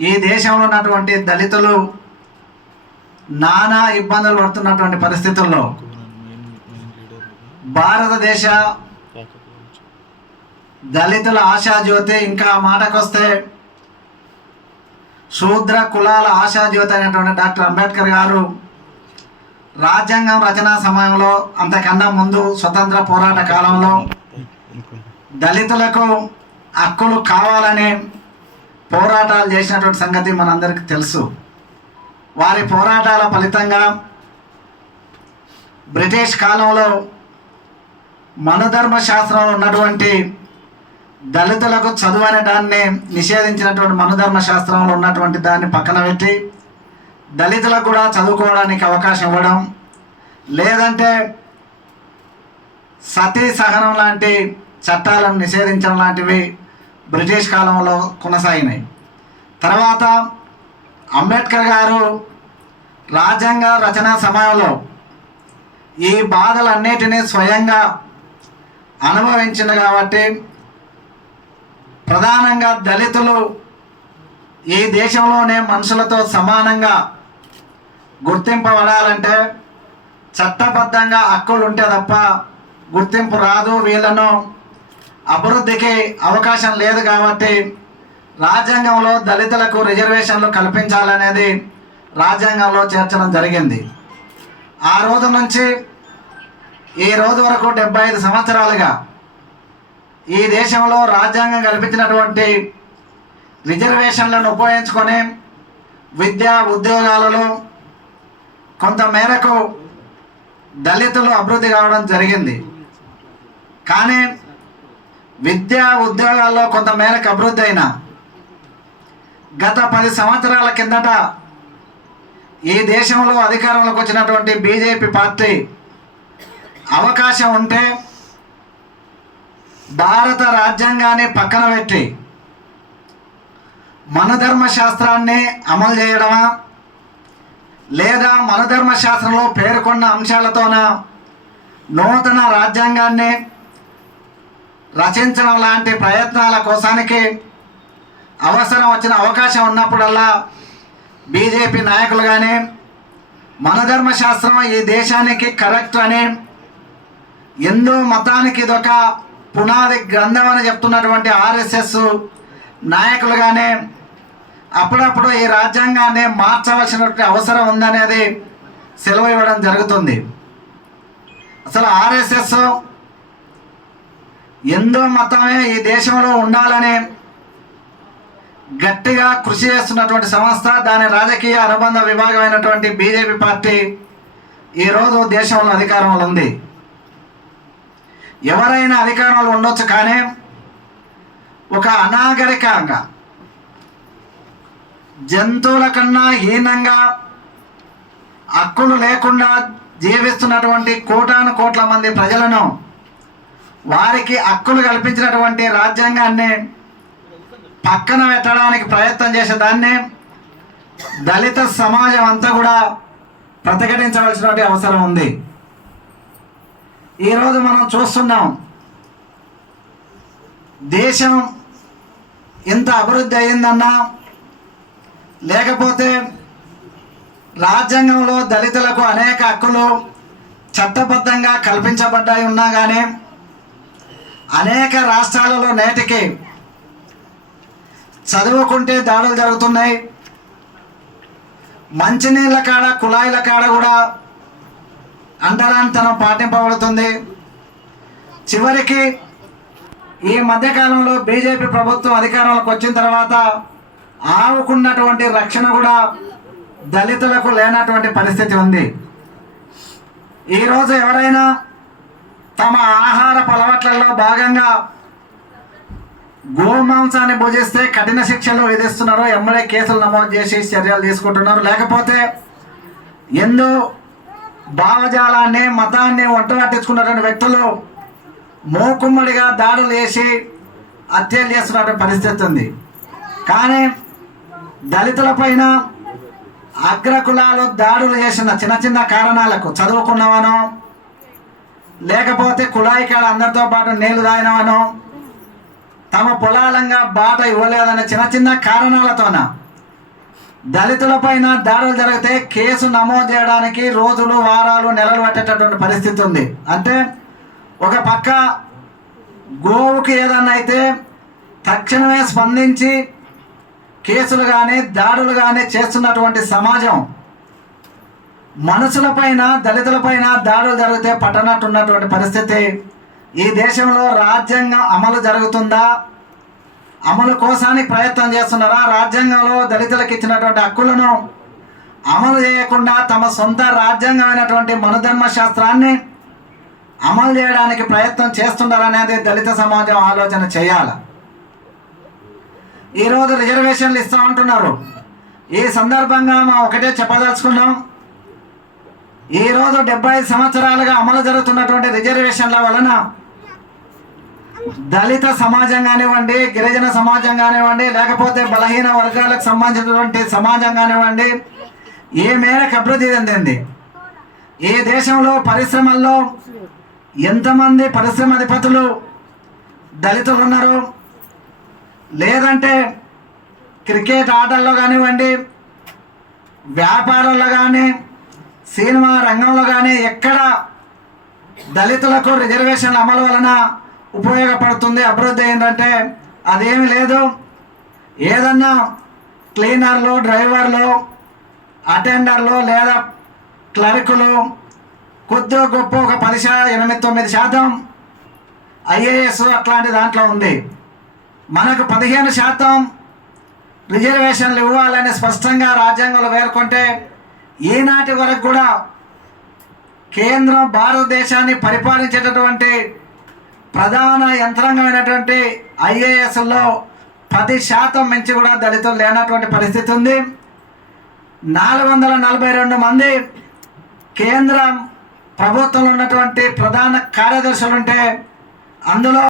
ఈ దేశంలో ఉన్నటువంటి దళితులు నానా ఇబ్బందులు పడుతున్నటువంటి పరిస్థితుల్లో భారతదేశ దళితుల ఆశాజ్యోతి ఇంకా ఆ మాటకొస్తే శూద్ర కులాల ఆశాజ్యోతి అయినటువంటి డాక్టర్ అంబేద్కర్ గారు రాజ్యాంగం రచనా సమయంలో అంతకన్నా ముందు స్వతంత్ర పోరాట కాలంలో దళితులకు హక్కులు కావాలని పోరాటాలు చేసినటువంటి సంగతి మనందరికీ తెలుసు. వారి పోరాటాల ఫలితంగా బ్రిటిష్ కాలంలో మనధర్మ శాస్త్రంలో ఉన్నటువంటి దళితులకు చదువు అనే దాన్ని నిషేధించినటువంటి మనధర్మ శాస్త్రంలో ఉన్నటువంటి దాన్ని పక్కన పెట్టి దళితులకు కూడా చదువుకోవడానికి అవకాశం ఇవ్వడం లేదంటే సతీ సహనం లాంటి చట్టాలను నిషేధించడం లాంటివి బ్రిటిష్ కాలంలో కొనసాగినాయి. తర్వాత అంబేద్కర్ గారు రాజ్యాంగ రచన సమయంలో ఈ బాధలన్నిటినీ స్వయంగా అనుభవించింది కాబట్టి ప్రధానంగా దళితులు ఈ దేశంలోనే మనుషులతో సమానంగా గుర్తింపబడాలంటే చట్టబద్ధంగా హక్కులు ఉంటే తప్ప గుర్తింపు రాదు వీళ్ళను. అభివృద్ధికి అవకాశం లేదు కాబట్టి రాజ్యాంగంలో దళితులకు రిజర్వేషన్లు కల్పించాలనేది రాజ్యాంగంలో చేర్చడం జరిగింది. ఆ రోజు నుంచి ఈ రోజు వరకు డెబ్బై ఐదు సంవత్సరాలుగా ఈ దేశంలో రాజ్యాంగం కల్పించినటువంటి రిజర్వేషన్లను ఉపయోగించుకొని విద్యా ఉద్యోగాలలో కొంత మేరకు దళితులు అభివృద్ధి కావడం జరిగింది. కానీ విద్యా ఉద్యోగాల్లో కొంతమేరకు అభివృద్ధి అయినా గత పది సంవత్సరాల కిందట ఈ దేశంలో అధికారంలోకి వచ్చినటువంటి బీజేపీ పార్టీ అవకాశం ఉంటే భారత రాజ్యాంగాన్ని పక్కన పెట్టి మనధర్మ శాస్త్రాన్ని అమలు చేయడమా? లేదా మనధర్మ శాస్త్రంలో పేర్కొన్న అంశాలతోన? నూతన రాజ్యాంగాన్ని రచించడం లాంటి ప్రయత్నాల కోసానికి అవసరం వచ్చిన అవకాశం ఉన్నప్పుడల్లా బీజేపీ నాయకులు కానీ మనధర్మ శాస్త్రం ఈ దేశానికి కరెక్ట్ అని హిందూ మతానికి ఇదొక పునాది గ్రంథం అని చెప్తున్నటువంటి ఆర్ఎస్ఎస్ నాయకులుగానే అప్పుడప్పుడు ఈ రాజ్యాంగాన్ని మార్చవలసినటువంటి అవసరం ఉందనేది సెలవు ఇవ్వడం జరుగుతుంది. అసలు ఆర్ఎస్ఎస్ హిందూ మతమే ఈ దేశంలో ఉండాలని గట్టిగా కృషి చేస్తున్నటువంటి సంస్థ దాని రాజకీయ అనుబంధ విభాగమైనటువంటి బీజేపీ పార్టీ ఈరోజు దేశంలో అధికారంలో ఉంది. ఎవరైనా అధికారంలో ఉండొచ్చు కానీ ఒక అనాగరికంగా జంతువుల కన్నా హీనంగా హక్కులు లేకుండా జీవిస్తున్నటువంటి కోటాను కోట్ల మంది ప్రజలను వారికి హక్కులు కల్పించినటువంటి రాజ్యాంగాన్ని పక్కన పెట్టడానికి ప్రయత్నం చేసేదాన్ని దళిత సమాజం అంతా కూడా ప్రతిఘటించవలసినటువంటి అవసరం ఉంది. ఈరోజు మనం చూస్తున్నాం దేశం ఇంత అభివృద్ధి అయిందన్నా లేకపోతే రాజ్యాంగంలో దళితులకు అనేక హక్కులు చట్టబద్ధంగా కల్పించబడ్డాయి ఉన్నా కానీ అనేక రాష్ట్రాలలో నేటికి చదువుకుంటే దాడులు జరుగుతున్నాయి. మంచినీళ్ళ కాడ కుళాయిల కాడ కూడా అంటరానితనం పాటింపబడుతుంది. చివరికి ఈ మధ్యకాలంలో బీజేపీ ప్రభుత్వం అధికారంలోకి వచ్చిన తర్వాత ఆవుకున్నటువంటి రక్షణ కూడా దళితులకు లేనటువంటి పరిస్థితి ఉంది. ఈరోజు ఎవరైనా తమ ఆహార అలవాట్లలో భాగంగా గోమాంసాన్ని భుజిస్తే కఠిన శిక్షలు విధిస్తున్నారు. ఎమ్మెల్యే కేసులు నమోదు చేసి చర్యలు తీసుకుంటున్నారు. లేకపోతే ఎందు భావజాలాన్ని మతాన్ని వంట పట్టించుకున్నటువంటి వ్యక్తులు మూకుమ్మడిగా దాడులు చేసి హత్యలు చేస్తున్నటువంటి పరిస్థితి ఉంది. కానీ దళితులపైన అగ్రకులాలు దాడులు చేసిన చిన్న చిన్న కారణాలకు చదువుకున్నవనో లేకపోతే కుళాయి కాడ అందరితో పాటు నీళ్ళు తాగినవనో తమ పొలాలంగా బాట ఇవ్వలేదన్న చిన్న చిన్న కారణాలతోన దళితులపైన దాడులు జరిగితే కేసు నమోదు చేయడానికి రోజులు వారాలు నెలలు పట్టేటటువంటి పరిస్థితి ఉంది. అంటే ఒక పక్క గోవుకి ఏదన్నా అయితే తక్షణమే స్పందించి కేసులు కానీ దాడులు కానీ చేస్తున్నటువంటి సమాజం మనుషులపైన దళితులపైన దాడులు జరిగితే పట్టనట్టున్నటువంటి పరిస్థితి. ఈ దేశంలో రాజ్యాంగం అమలు జరుగుతుందా? అమలు కోసానికి ప్రయత్నం చేస్తున్నారా? రాజ్యాంగంలో దళితులకు ఇచ్చినటువంటి హక్కులను అమలు చేయకుండా తమ సొంత రాజ్యాంగమైనటువంటి మనుధర్మ శాస్త్రాన్ని అమలు చేయడానికి ప్రయత్నం చేస్తున్నారనేది దళిత సమాజం ఆలోచన చేయాలి? ఈరోజు రిజర్వేషన్లు ఇస్తామంటున్నారు. ఈ సందర్భంగా మా ఒకటే చెప్పదలుచుకున్నాం. ఈరోజు డెబ్బై సంవత్సరాలుగా అమలు జరుగుతున్నటువంటి రిజర్వేషన్ల వలన దళిత సమాజం కానివ్వండి గిరిజన సమాజం కానివ్వండి లేకపోతే బలహీన వర్గాలకు సంబంధించినటువంటి సమాజం కానివ్వండి ఏ మేరకు అభివృద్ధి చెందింది? ఈ దేశంలో పరిశ్రమల్లో ఎంతమంది పరిశ్రమ అధిపతులు దళితులు ఉన్నారు? లేదంటే క్రికెట్ ఆటల్లో కానివ్వండి వ్యాపారాల్లో కానీ సినిమా రంగంలో కానీ ఎక్కడ దళితులకు రిజర్వేషన్ల అమలు వలన ఉపయోగపడుతుంది అభివృద్ధి ఏంటంటే అదేమి లేదు. ఏదన్నా క్లీనర్లు డ్రైవర్లు అటెండర్లు లేదా క్లర్కులు కొద్దిగా గొప్ప ఒక పది శా ఎనిమిది తొమ్మిది శాతం ఐఏఎస్ అట్లాంటి దాంట్లో ఉంది. మనకు పదిహేను శాతం రిజర్వేషన్లు ఇవ్వాలని స్పష్టంగా రాజ్యాంగంలో పేర్కొంటే ఈనాటి వరకు కూడా కేంద్రం భారతదేశాన్ని పరిపాలించేటటువంటి ప్రధాన యంత్రాంగమైనటువంటి ఐఏఎస్లో పది శాతం మించి కూడా దళితులు లేనటువంటి పరిస్థితి ఉంది. నాలుగు వందల నలభై రెండు మంది కేంద్రం ప్రభుత్వంలో ఉన్నటువంటి ప్రధాన కార్యదర్శులు ఉంటే అందులో